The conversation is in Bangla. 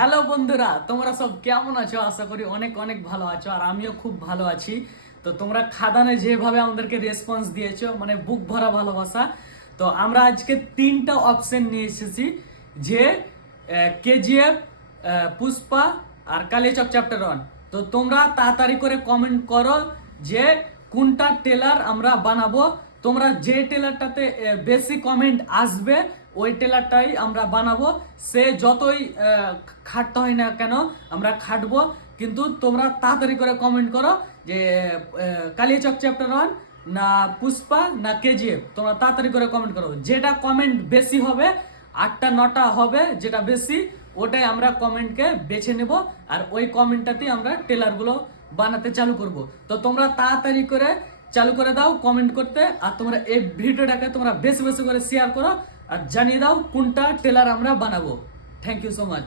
হ্যালো বন্ধুরা, তোমরা সব কেমন আছো? আশা করি অনেক অনেক ভালো আছো, আর আমিও খুব ভালো আছি। তো তোমরা খাদানে যেভাবে আমাদেরকে রেসপন্স দিয়েছো, মানে বুক ভরা ভালোবাসা। তো আমরা আজকে তিনটা অপশন নিয়ে এসেছি, যে কেজিএফ, পুষ্পা আর কালিয়াচক চ্যাপ্টার 1। তো তোমরা তাড়াতাড়ি করে কমেন্ট করো যে কোনটা টেলার আমরা বানাবো। তোমরা যে টেলারটাতে বেশি কমেন্ট আসবে ওই টেলারটাই আমরা বানাবো। সে যতই খাটতে হয় না কেন আমরা খাটবো, কিন্তু তোমরা তাড়াতাড়ি করে কমেন্ট করো যে কালিয়াচক চ্যাপ্টার 1 না পুষ্পা না কেজিএফ। তোমরা তাড়াতাড়ি করে কমেন্ট করো, যেটা কমেন্ট বেশি হবে, 8টা 9টা হবে যেটা বেশি, ওটাই আমরা কমেন্টকে বেছে নেব, আর ওই কমেন্টটাতেই আমরা টেলারগুলো বানাতে চালু করব। তো তোমরা তাড়াতাড়ি করে চালু করে দাও কমেন্ট করতে, আর তোমরা এই ভিডিওটাকে তোমরা বেশি বেশি করে শেয়ার করো, আর জানিয়ে দাও কোনটা টেলার আমরা বানাবো। Thank you so much.